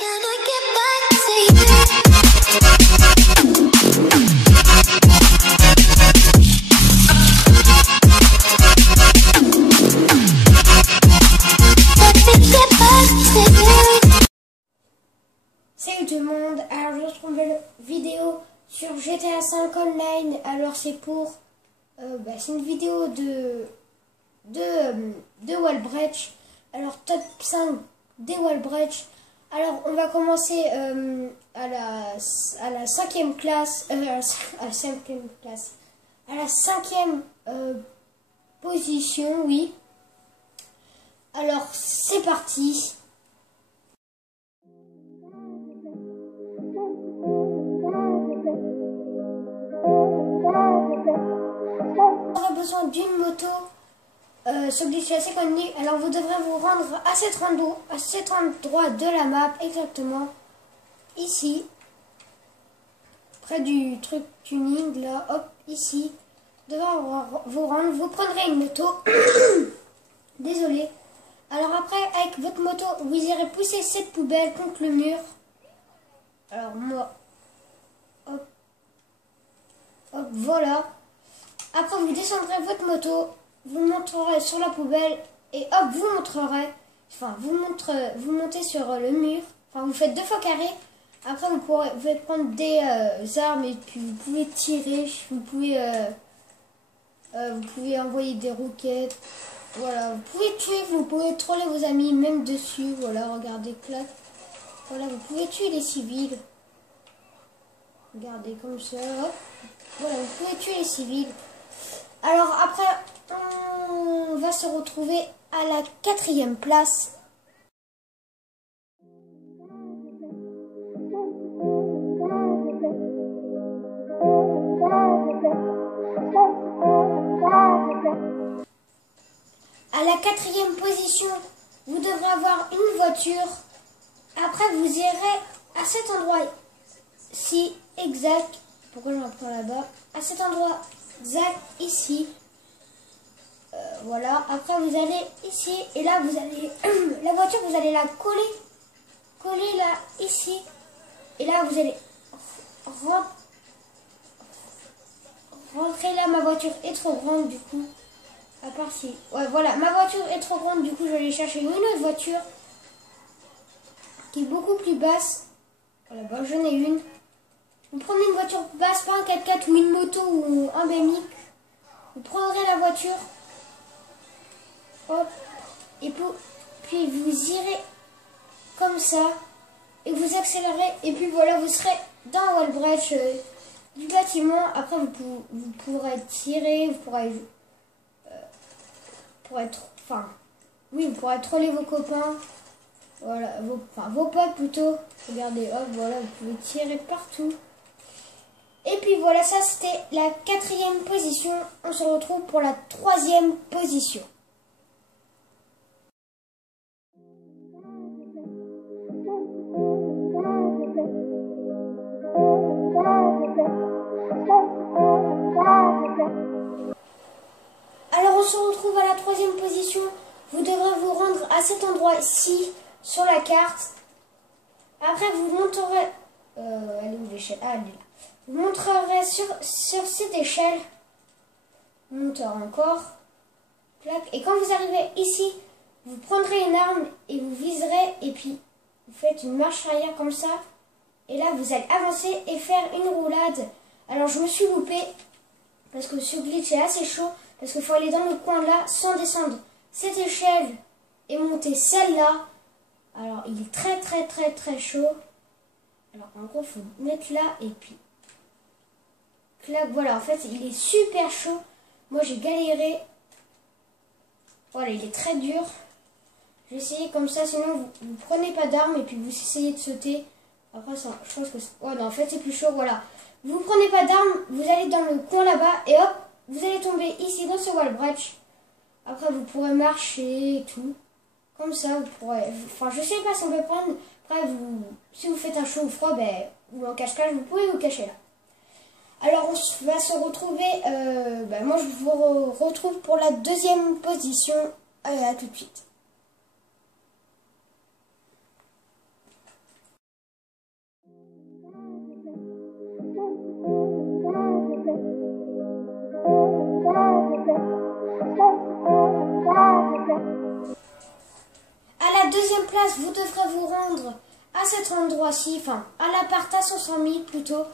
Salut tout le monde, alors je retrouve une nouvelle vidéo sur GTA 5 Online. Alors c'est pour, c'est une vidéo de Wallbreach. Alors top 5 des Wallbreach. Alors on va commencer à la cinquième classe, à la cinquième position, oui. Alors c'est parti. On aura besoin d'une moto sur Glitch assez connu. Alors vous devrez vous rendre à cet endroit de la map, exactement ici, près du truc tuning là, hop, ici. Vous devrez vous rendre, vous prendrez une moto. Désolé. Alors après, avec votre moto, vous irez pousser cette poubelle contre le mur. Alors moi, hop, hop, voilà. Après, vous descendrez votre moto, vous monterez sur la poubelle et hop, vous montez sur le mur. Enfin, vous faites 2 fois carré. Après, vous pouvez prendre des armes et puis vous pouvez tirer. Vous pouvez envoyer des roquettes. Voilà, vous pouvez tuer, vous pouvez troller vos amis même dessus. Voilà, regardez, clac. Voilà, vous pouvez tuer les civils. Regardez comme ça, hop. Voilà, vous pouvez tuer les civils. Alors après, on va se retrouver à la 4e place. À la 4e position, vous devrez avoir une voiture. Après, vous irez à cet endroit-ci, exact. Pourquoi je reprends là-bas? À cet endroit exact, ici. Voilà. Après, vous allez ici. Et là, vous allez... la voiture, vous allez la coller là, ici. Et là, vous allez rentrer là. Ma voiture est trop grande, du coup. À part si... Ouais, voilà. Ma voiture est trop grande, du coup, je vais aller chercher une autre voiture qui est beaucoup plus basse. Voilà, bah, j'en ai une. Vous prenez une voiture basse, pas un 4x4 ou une moto ou un BMX. Vous prendrez la voiture. Hop. Et puis vous irez comme ça. Et vous accélérez. Et puis voilà, vous serez dans Wallbreach du bâtiment. Après, vous pourrez tirer. Vous pourrez vous pourrez troller vos copains. Voilà, vos potes plutôt. Regardez, hop, voilà, vous pouvez tirer partout. Et puis voilà, ça c'était la 4e position. On se retrouve pour la 3e position. Alors on se retrouve à la 3e position. Vous devrez vous rendre à cet endroit-ci sur la carte. Après vous monterez... elle est où l'échelle? Ah, elle est là. Vous monterez sur cette échelle. Vous monterez encore. Clac. Et quand vous arrivez ici, vous prendrez une arme et vous viserez. Et puis vous faites une marche arrière comme ça. Et là vous allez avancer et faire une roulade. Alors je me suis loupée. Parce que ce glitch est assez chaud. Parce qu'il faut aller dans le coin là sans descendre cette échelle et monter celle-là. Alors il est très très très très chaud. Alors en gros il faut mettre là et puis clac, voilà, en fait il est super chaud. Moi j'ai galéré. Voilà, il est très dur. Je vais essayer comme ça, sinon vous prenez pas d'armes et puis vous essayez de sauter. Après ça, je pense que... Ouais non, en fait c'est plus chaud, voilà. Vous prenez pas d'armes, vous allez dans le coin là-bas et hop, vous allez tomber ici dans ce Wallbreach. Après vous pourrez marcher et tout. Comme ça, vous pourrez... Enfin, je sais pas si on peut prendre... Après, si vous faites un chaud ou froid, ou en cache-cache, vous pouvez vous cacher là. Alors, on va se retrouver... moi, je vous retrouve pour la 2e position. À tout de suite. vous devrez vous rendre à cet endroit-ci, enfin à l'appart à 500 000 plutôt.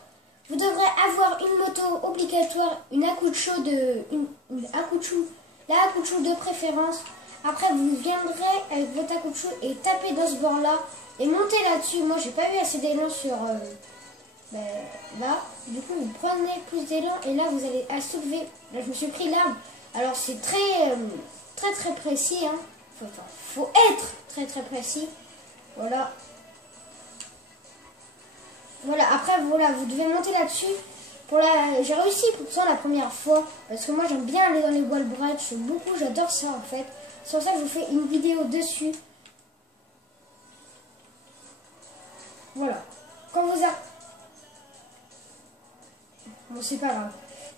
Vous devrez avoir une moto obligatoire, une Akucho la Akucho de préférence. Après vous viendrez avec votre Akucho et taper dans ce bord-là et monter là-dessus. Moi j'ai pas eu assez d'élan sur là. Du coup vous prenez plus d'élan et là vous allez à soulever. Là je me suis pris l'arbre. Alors c'est très précis. Hein. Faut être très précis. Voilà. Voilà, après voilà, vous devez monter là-dessus. J'ai réussi pourtant la première fois. Parce que moi j'aime bien aller dans les wall bridge. Beaucoup, j'adore ça en fait. C'est pour ça que je vous fais une vidéo dessus. Voilà. Quand vous bon c'est pas grave.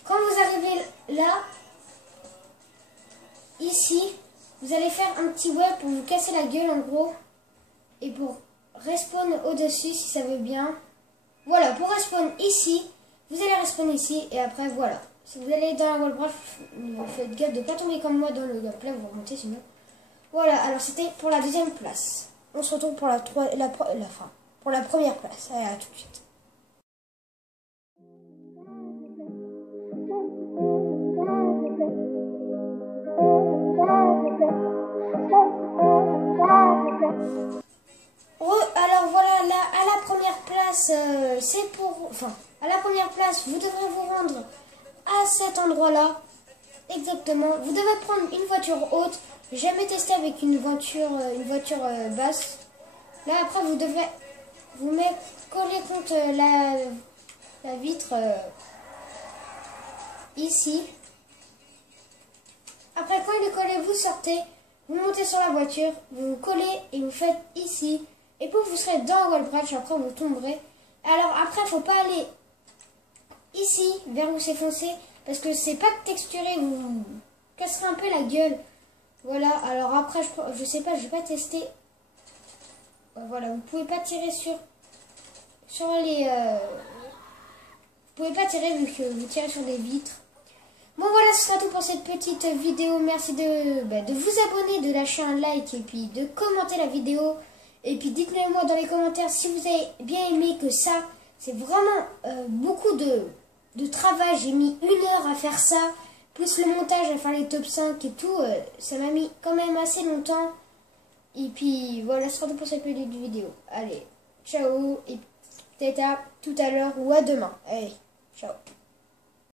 Quand vous arrivez là, ici, vous allez faire un petit web pour vous casser la gueule en gros. Et pour respawn au-dessus si ça veut bien. Voilà, pour respawn ici, vous allez respawn ici et après voilà. Si vous allez dans la wall bridge, faites gaffe de ne pas tomber comme moi dans le gameplay, vous remontez sinon. Voilà, alors c'était pour la deuxième place. On se retrouve pour pour la première place. Allez, à tout de suite. Alors voilà, là, à la première place, à la première place, vous devrez vous rendre à cet endroit-là, exactement. Vous devez prendre une voiture haute. J'ai jamais testé avec une voiture basse. Là après, vous devez vous mettre coller contre la vitre ici. Après, quand il est collé, vous sortez, vous montez sur la voiture, vous collez et vous faites ici. Et puis vous serez dans wall bridge, après vous tomberez. Alors après, faut pas aller ici, vers où c'est foncé, parce que c'est pas texturé, vous casserez un peu la gueule. Voilà, alors après, je sais pas, je vais pas tester. Voilà, vous pouvez pas tirer sur les... vous pouvez pas tirer vu que vous tirez sur des vitres. Bon voilà, ce sera tout pour cette petite vidéo. Merci de vous abonner, de lâcher un like et puis de commenter la vidéo. Et puis dites-le moi dans les commentaires si vous avez bien aimé que ça. C'est vraiment beaucoup de travail. J'ai mis 1 heure à faire ça. Plus le montage, à faire les top 5 et tout. Ça m'a mis quand même assez longtemps. Et puis voilà, ce sera tout pour cette petite vidéo. Allez, ciao et peut-être à tout à l'heure ou à demain. Allez, ciao.